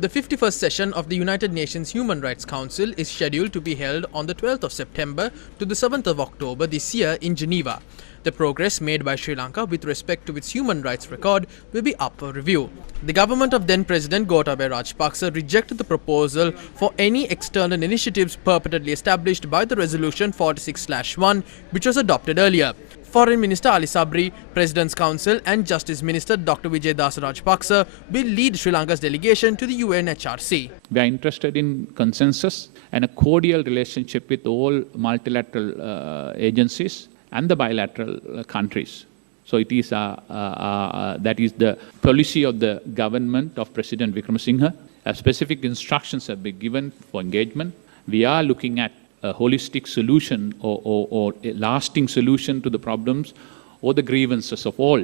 The 51st session of the United Nations Human Rights Council is scheduled to be held on the 12th of September to the 7th of October this year in Geneva. The progress made by Sri Lanka with respect to its human rights record will be up for review. The government of then-President Gotabaya Rajapaksa rejected the proposal for any external initiatives purportedly established by the Resolution 46/1, which was adopted earlier. Foreign Minister Ali Sabri, President's Council and Justice Minister Dr. Vijay Dasa Rajapaksa will lead Sri Lanka's delegation to the UNHRC. We are interested in consensus and a cordial relationship with all multilateral agencies and the bilateral countries. So it is that is the policy of the government of President Wickremesinghe. Specific instructions have been given for engagement. We are looking at a holistic solution or a lasting solution to the problems or the grievances of all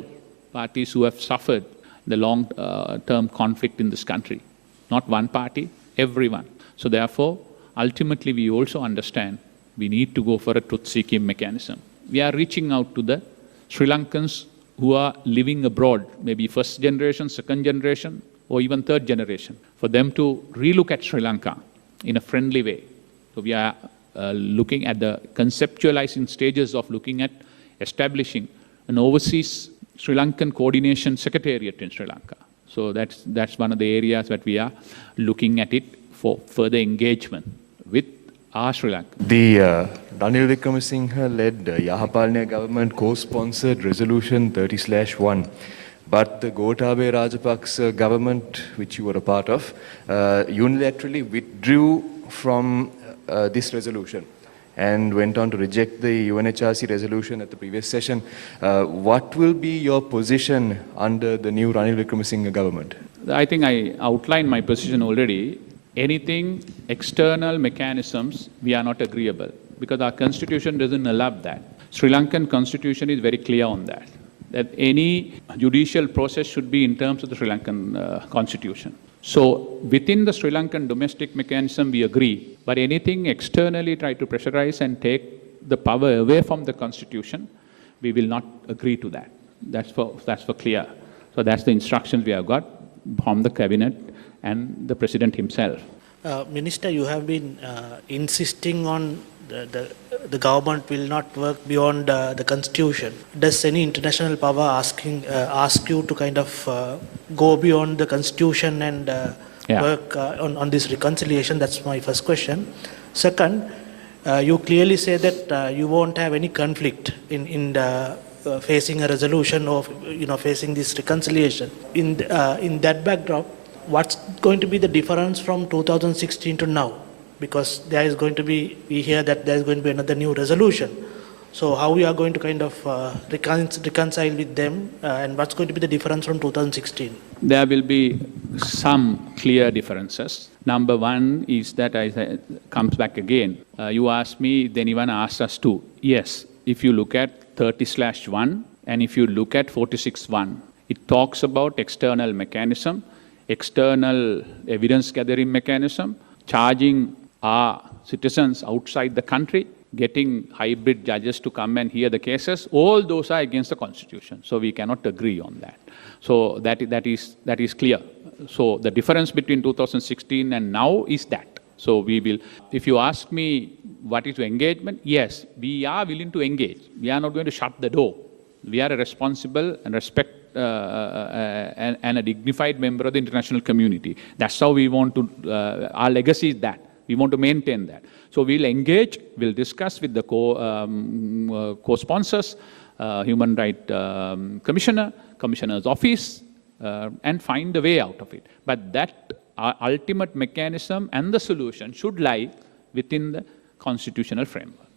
parties who have suffered the long-term conflict in this country. Not one party, everyone. So therefore, ultimately we also understand we need to go for a truth-seeking mechanism. We are reaching out to the Sri Lankans who are living abroad, maybe first generation, second generation, or even third generation, for them to relook at Sri Lanka in a friendly way. So we are looking at the conceptualizing stages of looking at establishing an overseas Sri Lankan coordination secretariat in Sri Lanka. So that's one of the areas that we are looking at it for further engagement with our Sri Lanka. The Ranil Wickremesinghe-led Yahapalne government co-sponsored Resolution 30/1. But the Gotabaya Rajapaksa government, which you were a part of, unilaterally withdrew from this resolution and went on to reject the UNHRC resolution at the previous session. What will be your position under the new Ranil Wickremesinghe government? I think I outlined my position already. Anything external mechanisms, we are not agreeable because our constitution doesn't allow that. Sri Lankan constitution is very clear on that, that any judicial process should be in terms of the Sri Lankan constitution. So within the Sri Lankan domestic mechanism, we agree, but anything externally try to pressurize and take the power away from the constitution, we will not agree to that. That's for clear. So that's the instructions we have got from the cabinet and the president himself. Minister, you have been insisting on the government will not work beyond the constitution. Does any international power ask you to kind of go beyond the constitution and work on this reconciliation? That's my first question. Second, you clearly say that you won't have any conflict in facing a resolution or facing this reconciliation. In that backdrop, what's going to be the difference from 2016 to now? Because there is going to be, we hear that there is going to be another new resolution. So how we are going to kind of reconcile with them and what's going to be the difference from 2016? There will be some clear differences. Number one is that comes back again. You asked me, then anyone asked us to. Yes, if you look at 30/1 and if you look at 46/1, it talks about external mechanism, external evidence gathering mechanism, charging our citizens outside the country, getting hybrid judges to come and hear the cases. All those are against the constitution. So we cannot agree on that. So that is clear. So the difference between 2016 and now is that. So we will, if you ask me what is the engagement, yes, we are willing to engage. We are not going to shut the door. We are a responsible and and a dignified member of the international community. That's how we want to, our legacy is that. We want to maintain that. So we'll engage, we'll discuss with the co-sponsors, Human Rights Commissioner's Office, and find a way out of it. But that ultimate mechanism and the solution should lie within the constitutional framework.